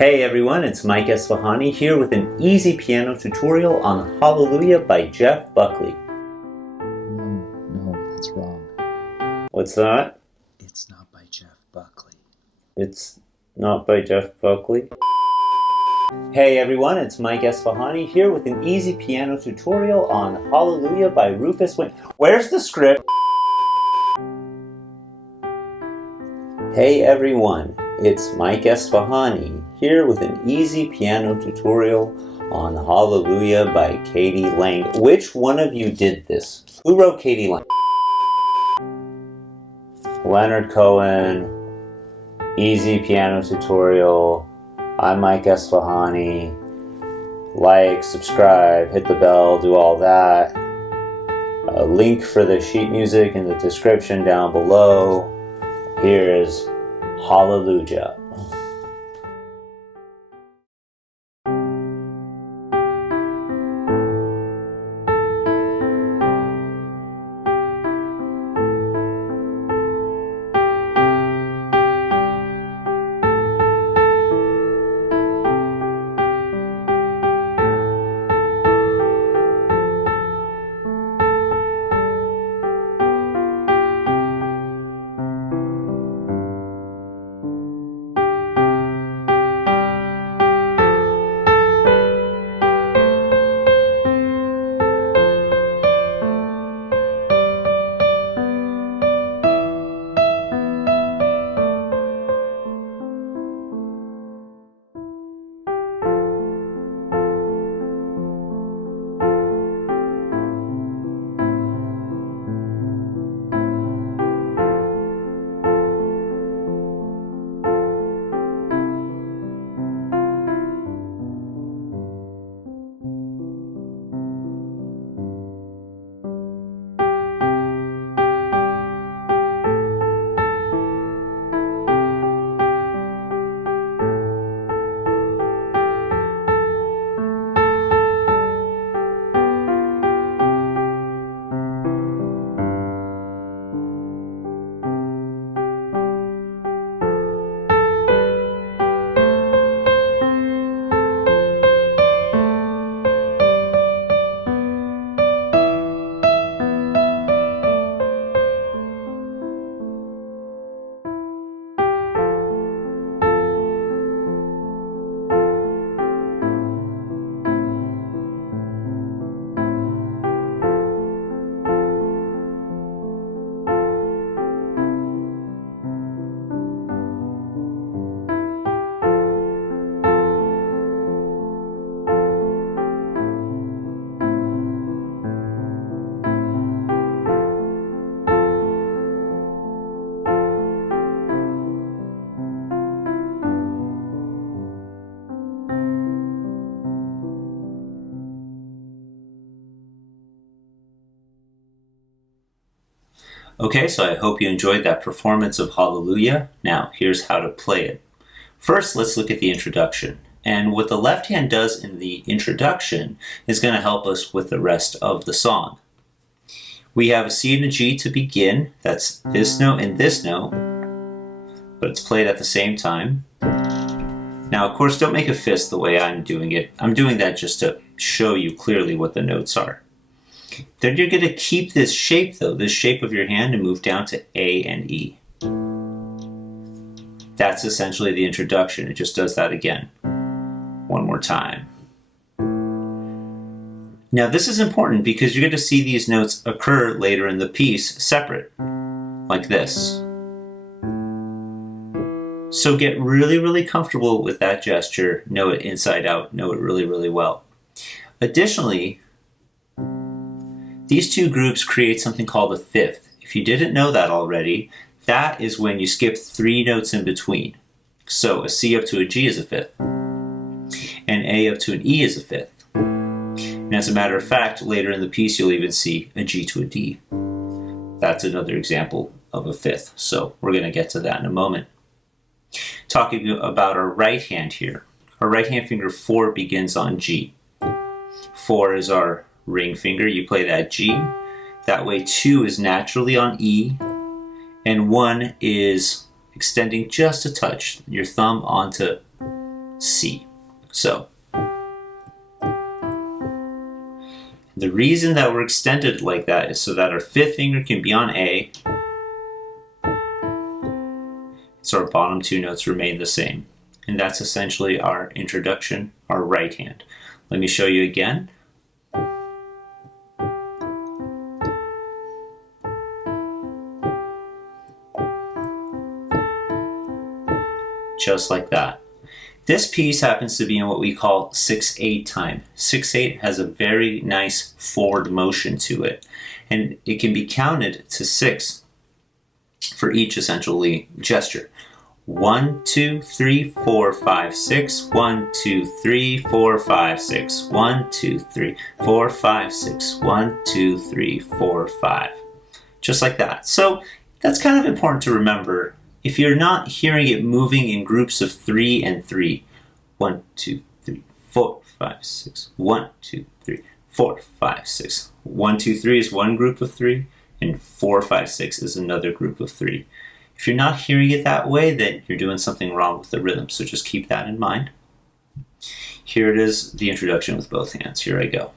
Hey everyone, it's Mike Esfahani here with an easy piano tutorial on Hallelujah by Jeff Buckley. No, that's wrong. What's that? It's not by Jeff Buckley. It's not by Jeff Buckley? Hey everyone, it's Mike Esfahani here with an easy piano tutorial on Hallelujah by Rufus Wainwright. Where's the script? Hey everyone, it's Mike Esfahani here with an easy piano tutorial on Hallelujah by Katie Lang. Which one of you did this? Who wrote Katie Lang? Leonard Cohen, easy piano tutorial. I'm Mike Esfahani. Like, subscribe, hit the bell, do all that. A link for the sheet music in the description down below. Here's Hallelujah. Okay, so I hope you enjoyed that performance of Hallelujah. Now, here's how to play it. First, let's look at the introduction. And what the left hand does in the introduction is going to help us with the rest of the song. We have a C and a G to begin. That's this note and this note, but it's played at the same time. Now, of course, don't make a fist the way I'm doing it. I'm doing that just to show you clearly what the notes are. Then you're going to keep this shape, though, this shape of your hand, and move down to A and E. That's essentially the introduction. It just does that again. One more time. Now, this is important because you're going to see these notes occur later in the piece separate, like this. So get really, really comfortable with that gesture. Know it inside out. Know it really, really well. Additionally, these two groups create something called a fifth. If you didn't know that already, that is when you skip 3 notes in between. So a C up to a G is a fifth, and A up to an E is a fifth. And as a matter of fact, later in the piece, you'll even see a G to a D. That's another example of a fifth. So we're going to get to that in a moment. Talking about our right hand here. Our right hand finger 4 begins on G. 4 is our ring finger, you play that G. That way 2 is naturally on E, and 1 is extending just a touch, your thumb onto C. So, the reason that we're extended like that is so that our fifth finger can be on A, so our bottom two notes remain the same. And that's essentially our introduction, our right hand. Let me show you again. Just like that. This piece happens to be in what we call 6/8 time. 6/8 has a very nice forward motion to it, and it can be counted to 6 for each essentially gesture. 1, 2, 3, 4, 5, 6. 1, 2, 3, 4, 5, 6. 1, 2, 3, 4, 5, 6. 1, 2, 3, 4, 5. Just like that. So that's kind of important to remember. If you're not hearing it moving in groups of 3 and 3, 1, 2, 3, 4, 5, 6, 1, 2, 3, 4, 5, 6. 1, 2, 3 is one group of 3, and 4, 5, 6 is another group of 3. If you're not hearing it that way, then you're doing something wrong with the rhythm, so just keep that in mind. Here it is, the introduction with both hands. Here I go.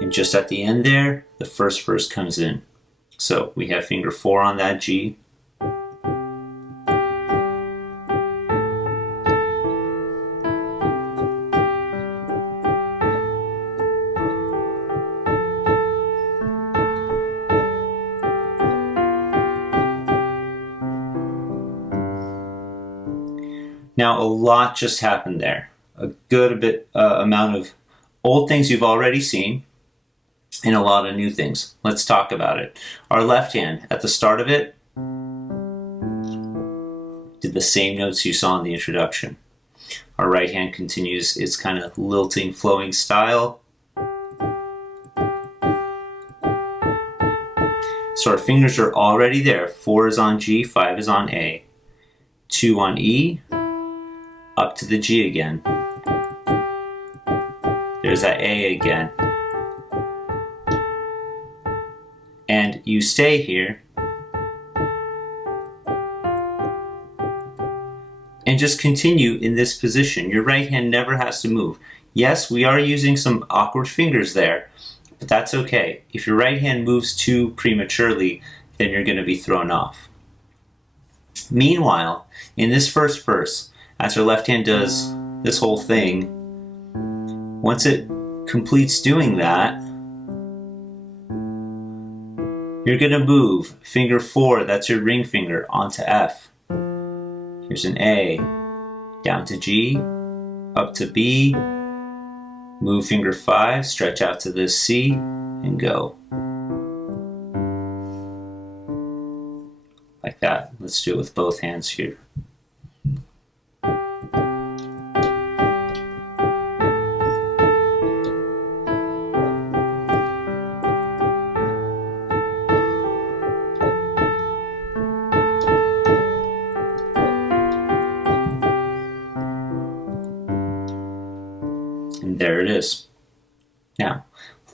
And just at the end there, the first verse comes in. So we have finger 4 on that G. Now a lot just happened there. A good amount of old things you've already seen, and a lot of new things. Let's talk about it. Our left hand, at the start of it, did the same notes you saw in the introduction. Our right hand continues its kind of lilting, flowing style. So our fingers are already there. 4 is on G, 5 is on A, 2 on E, up to the G again. There's that A again. And you stay here and just continue in this position. Your right hand never has to move. Yes, we are using some awkward fingers there, but that's okay. If your right hand moves too prematurely, then you're going to be thrown off. Meanwhile, in this first verse, as our left hand does this whole thing, once it completes doing that, you're going to move finger 4, that's your ring finger, onto F. Here's an A, down to G, up to B, move finger 5, stretch out to the C, and go. Like that. Let's do it with both hands here. And there it is. Now,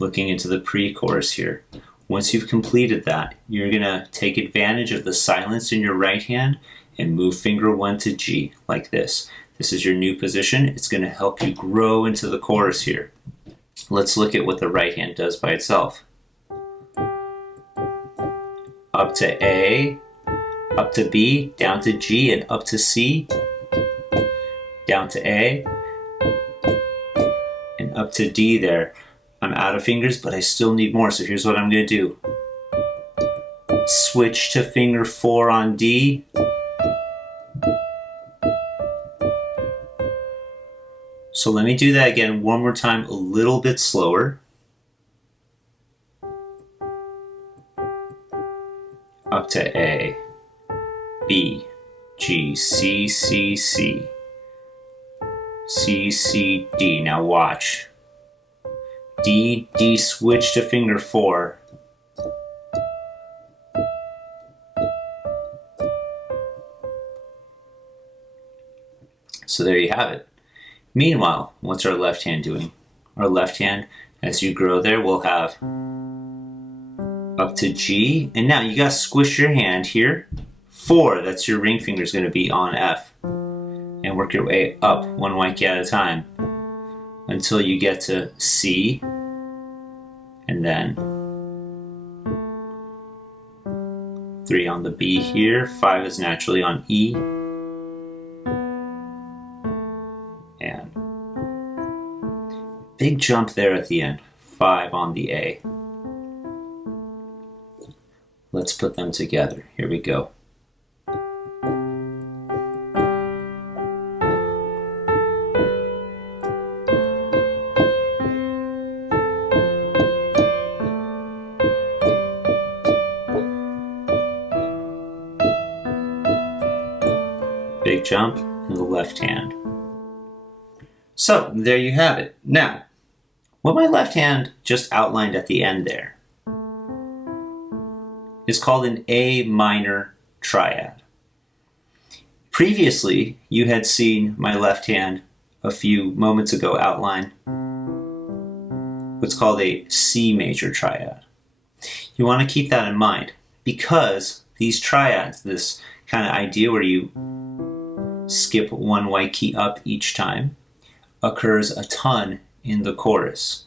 looking into the pre-chorus here. Once you've completed that, you're going to take advantage of the silence in your right hand and move finger 1 to G, like this. This is your new position. It's going to help you grow into the chorus here. Let's look at what the right hand does by itself. Up to A, up to B, down to G, and up to C, down to A, and up to D there. I'm out of fingers, but I still need more, so here's what I'm going to do. Switch to finger 4 on D. So let me do that again one more time, a little bit slower. Up to A, B, G, C, C, C, C, C, D. Now watch. D, D, switch to finger 4. So there you have it. Meanwhile, what's our left hand doing? Our left hand, as you grow there, will have up to G, and now you gotta squish your hand here. 4, that's your ring finger, is gonna be on F. And work your way up one white key at a time until you get to C, and then 3 on the B here, 5 is naturally on E, and big jump there at the end, 5 on the A. Let's put them together. Here we go. Big jump in the left hand. So there you have it. Now, what my left hand just outlined at the end there is called an A minor triad. Previously, you had seen my left hand a few moments ago outline what's called a C major triad. You want to keep that in mind because these triads, this kind of idea where you skip one white key up each time, occurs a ton in the chorus.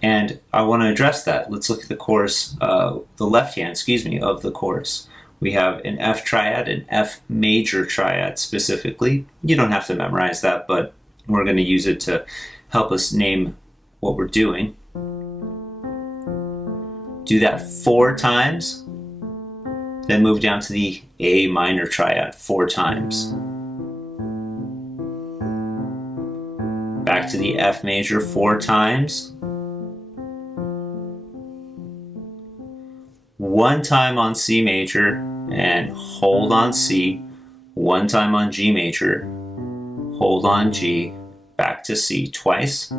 And I want to address that. Let's look at the chorus, the left hand, of the chorus. We have an F triad, an F major triad specifically. You don't have to memorize that, but we're going to use it to help us name what we're doing. Do that 4 times, then move down to the A minor triad 4 times. Back to the F major 4 times. 1 time on C major and hold on C. 1 time on G major, hold on G, back to C twice.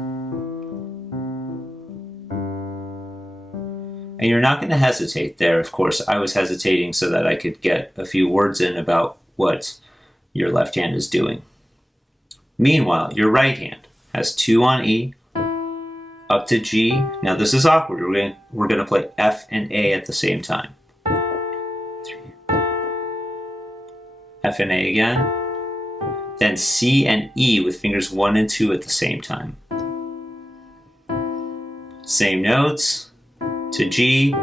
And you're not going to hesitate there. Of course, I was hesitating so that I could get a few words in about what your left hand is doing. Meanwhile, your right hand has 2 on E, up to G. Now this is awkward. We're going to play F and A at the same time. 3. F and A again. Then C and E with fingers 1 and 2 at the same time. Same notes to G,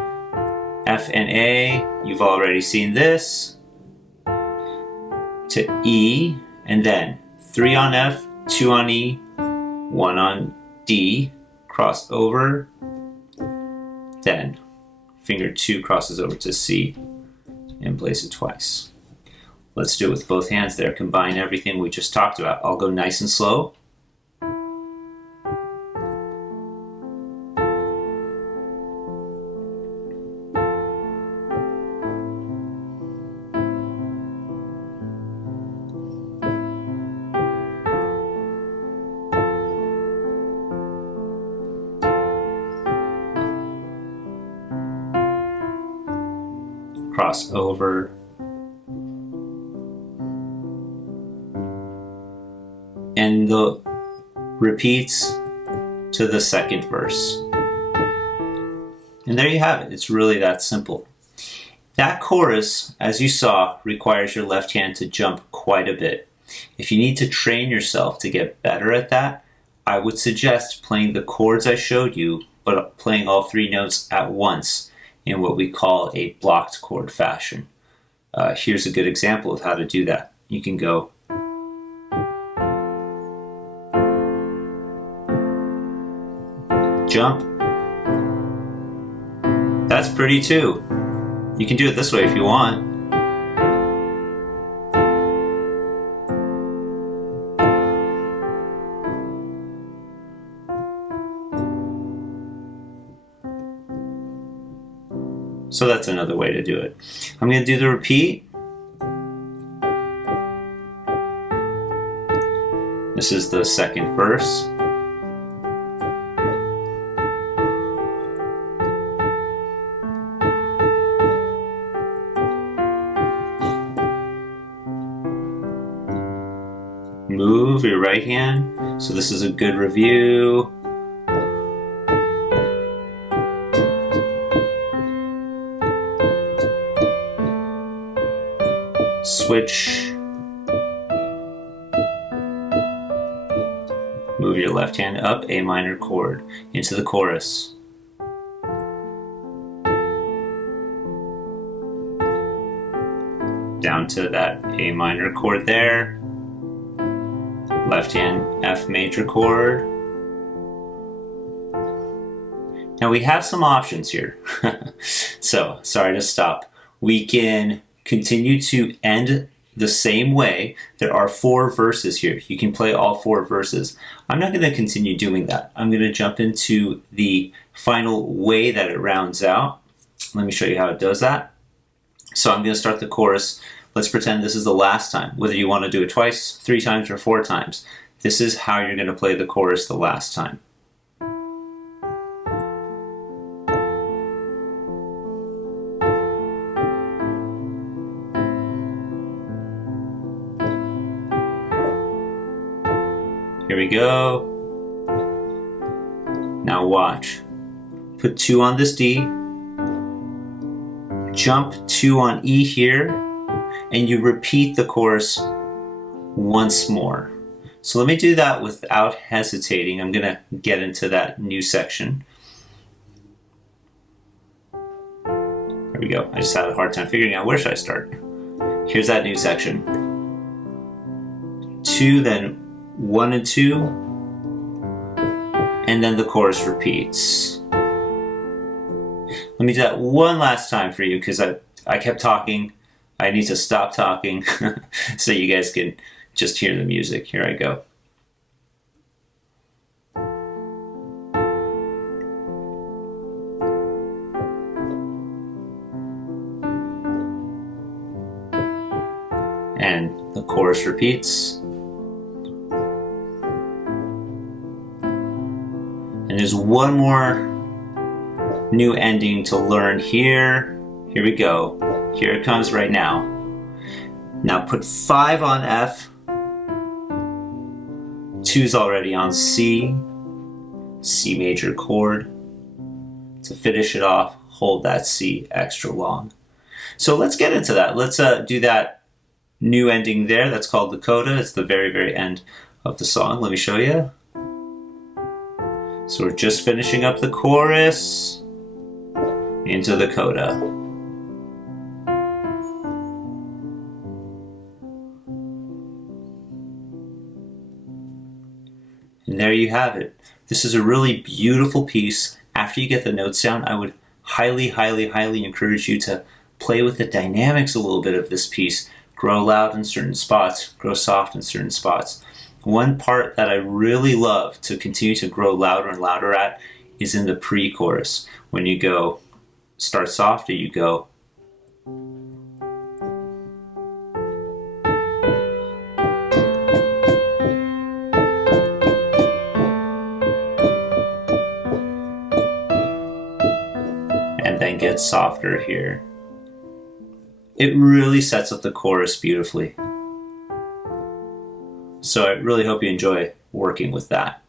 F and A. You've already seen this. To E, and then 3 on F, 2 on E, 1 on D. Cross over, then finger 2 crosses over to C and plays it twice. Let's do it with both hands there. Combine everything we just talked about. I'll go nice and slow. Cross over, and the repeats to the second verse. And there you have it. It's really that simple. That chorus, as you saw, requires your left hand to jump quite a bit. If you need to train yourself to get better at that, I would suggest playing the chords I showed you, but playing all 3 notes at once in what we call a blocked chord fashion. Here's a good example of how to do that. You can go jump. That's pretty too. You can do it this way if you want. So that's another way to do it. I'm going to do the repeat. This is the second verse. Move your right hand. So this is a good review. switch. Move your left hand up A minor chord into the chorus. Down to that A minor chord there. Left hand F major chord. Now we have some options here. So, sorry to stop. We can continue to end the same way. There are 4 verses here. You can play all 4 verses. I'm not going to continue doing that. I'm going to jump into the final way that it rounds out. Let me show you how it does that. So I'm going to start the chorus. Let's pretend this is the last time. Whether you want to do it twice, 3 times, or 4 times. This is how you're going to play the chorus the last time. Here we go. Now watch. Put 2 on this D. Jump 2 on E here. And you repeat the chorus once more. So let me do that without hesitating. I'm going to get into that new section. There we go. I just had a hard time figuring out where should I start. Here's that new section. 2, then 1 and 2, and then the chorus repeats. Let me do that one last time for you because I kept talking. I need to stop talking so you guys can just hear the music. Here I go. And the chorus repeats. And there's one more new ending to learn here. Here we go. Here it comes right now. Now put 5 on F. 2's already on C. C major chord. To finish it off, hold that C extra long. So let's get into that. Let's do that new ending there. That's called the coda. It's the very, very end of the song. Let me show you. So we're just finishing up the chorus into the coda. And there you have it. This is a really beautiful piece. After you get the notes down, I would highly, highly, highly encourage you to play with the dynamics a little bit of this piece. Grow loud in certain spots, grow soft in certain spots. One part that I really love to continue to grow louder and louder at is in the pre-chorus. When you go, start soft, or you go, and then get softer here. It really sets up the chorus beautifully. So I really hope you enjoy working with that.